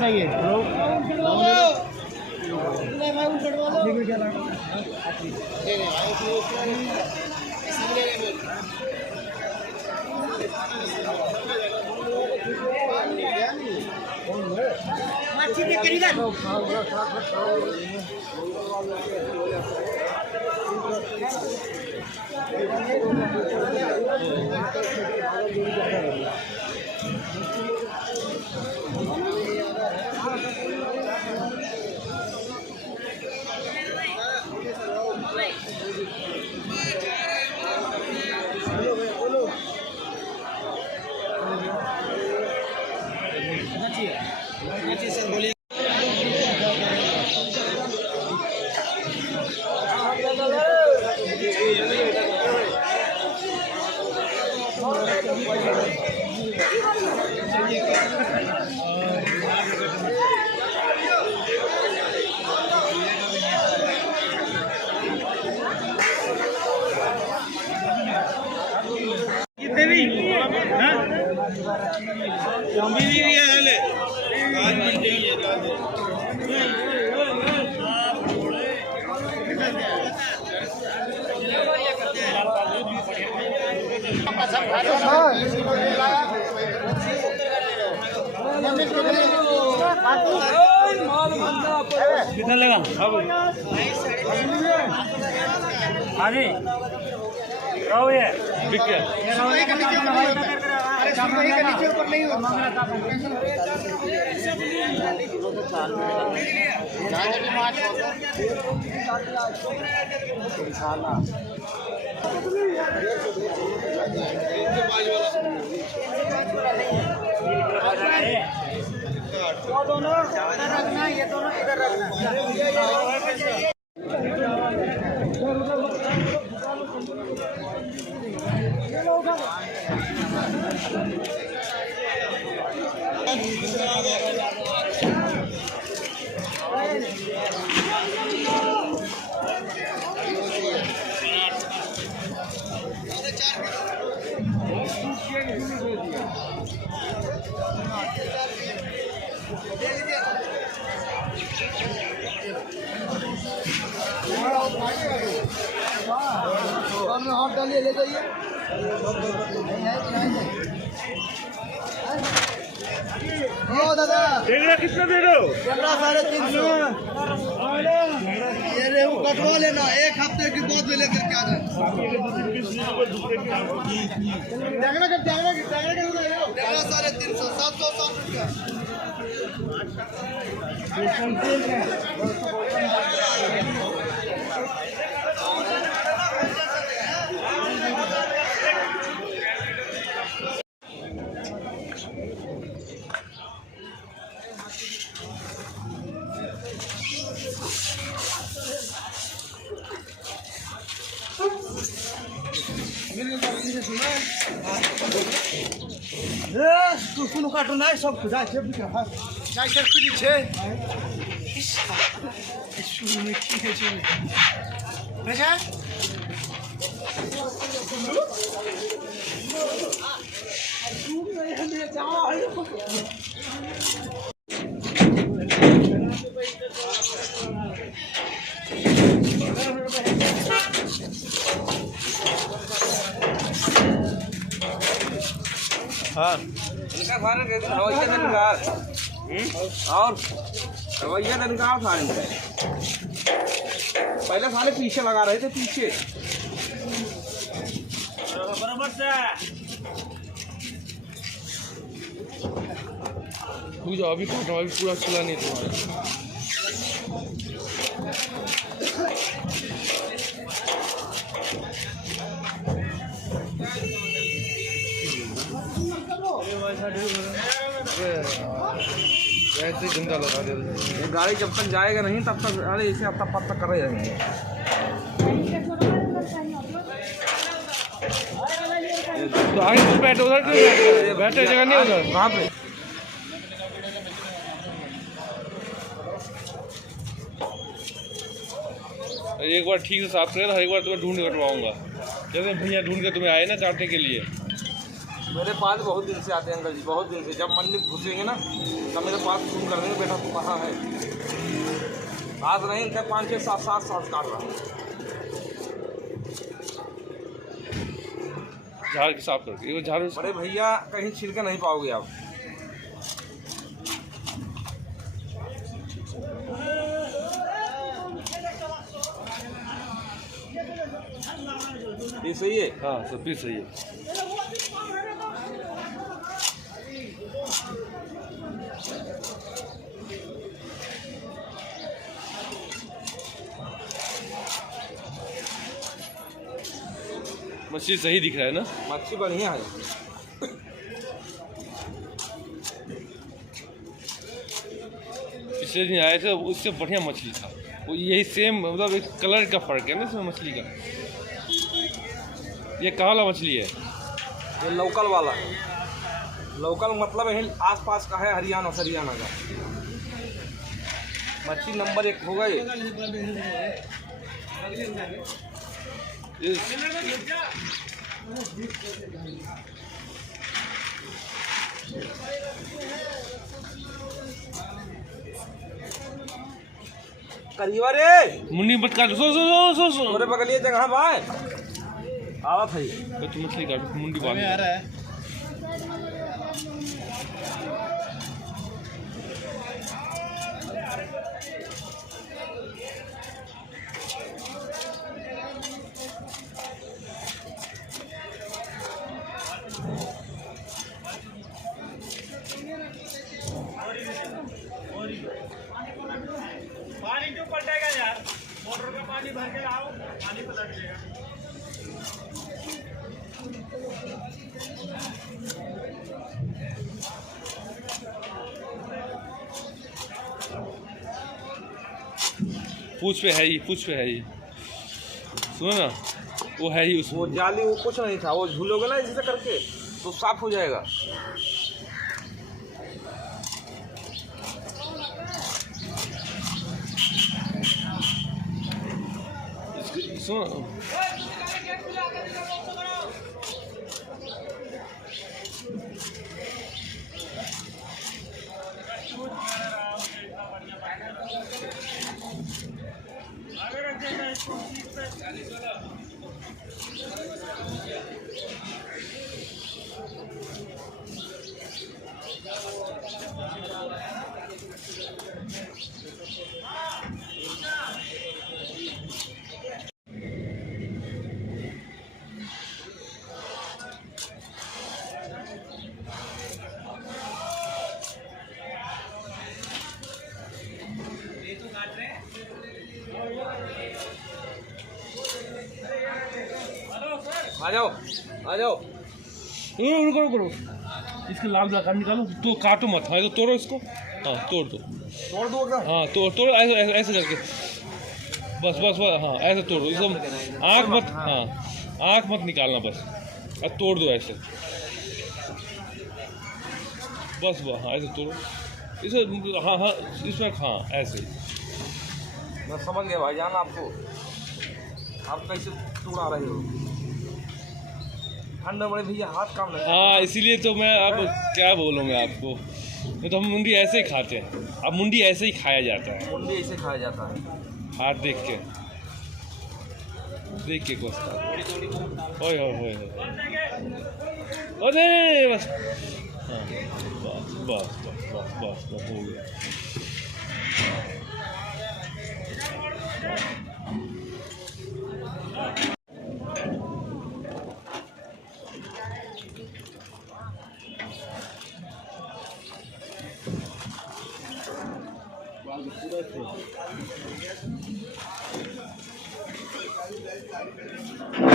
चाहिए? कितना लगा? हाँ जी ये बिक गया। दोनों इधर रखना, ये दोनों इधर रखना। हाथ डालिए, ले जाइए। दादा टेंगरा कितना दे रहे हो? 350। ये रेहू कटवा लेना, एक हफ्ते के बाद में लेकर क्या है? टेंगरा 350, 760 रुपया। सुनो काटो ना सब खुदा छे चाय सर फ्री छे शुरू में की है छे बेटा शुरू में हमें जाओ हाँ इनका खाने के रवैया न निकाल और रवैया न निकाल खाने में पहले खाने पीछे लगा रहे थे पीछे बराबर से पूजा अभी काटना अभी पूरा चला नहीं तुम्हारा ऐसे जिंदा लगा दे गाड़ी जब तक जाएगा नहीं तब तक अरे इसे अब तक कर रहे रहेंगे तो आगे तो बैठे उधर बैठे जगह नहीं उधर कहाँ पे एक बार ठीक से साफ करें एक बार तुम्हें ढूंढ कटवाऊंगा जैसे भैया ढूंढ के तुम्हें आए ना काटने के लिए मेरे पास बहुत दिन से आते हैं अंकल जी, बहुत दिन से। जब मंडी घुसेंगे ना तब मेरे पास फोन कर देंगे, बेटा तू कहाँ है। आज नहीं, इनका 5 6 7 7 साल काट रहा है। झाड़ के साफ करके वो झाड़ू बड़े भैया कहीं छिलके नहीं पाओगे आप। ये सही है। हाँ सब भी सही है। मछली सही दिख रहा है ना, मच्छी बढ़िया है। पिछले दिन आए थे उससे बढ़िया मछली था वो, यही सेम मतलब एक कलर का फर्क है ना इसमें मछली का। ये कहाँ वाला मछली है? ये लोकल वाला है। लोकल मतलब यही आसपास का है, हरियाणा का। मच्छी नंबर 1 होगा ये। करीबा रे मुन्नी मत काट, सो तोरे बगलिए जगह भाई आवत है। तो मछली काट, मुंडी बांध आ रहा है। पानी क्यों पलटेगा यार, मोटर का पानी भर के आओ, पानी पलट जाएगा। पूछ पे है ही, पूछ पे है ही, सुनो ना वो है ही उसमें। वो जाली वो कुछ नहीं था, वो झूलोगे ना इसी से करके तो साफ हो जाएगा। सुनो आ जाओ आ जाओ। रुको रुको रुको, इसके लाल लगा निकालो तो काटो मत, हाँ तो तोड़ो इसको, हाँ तोड़ दो, तोड़ दो क्या? हाँ तोड़ तोड़ ऐसे ऐसे करके, बस बस बस, हाँ ऐसे तोड़ो, एकदम आँख मत, हाँ आँख मत निकालना, बस अब तोड़ दो ऐसे, बस बस हाँ ऐसे तोड़ो इसे, हाँ हाँ इसमें, हाँ ऐसे। मैं समझ गया भाईजान आपको, आप कैसे तोड़ा रहे हो। ठंड बड़े भैया हाथ काम नहीं। हाँ इसीलिए तो मैं अब क्या बोलूँ मैं आपको, नहीं तो हम मुंडी ऐसे ही खाते हैं, अब मुंडी ऐसे ही खाया जाता है, मुंडी ऐसे खाया जाता है। हाथ देख के कोसता, ओए ओए ओए, अरे बस, हाँ बस बस बस बस बस बस हो गया। पूरा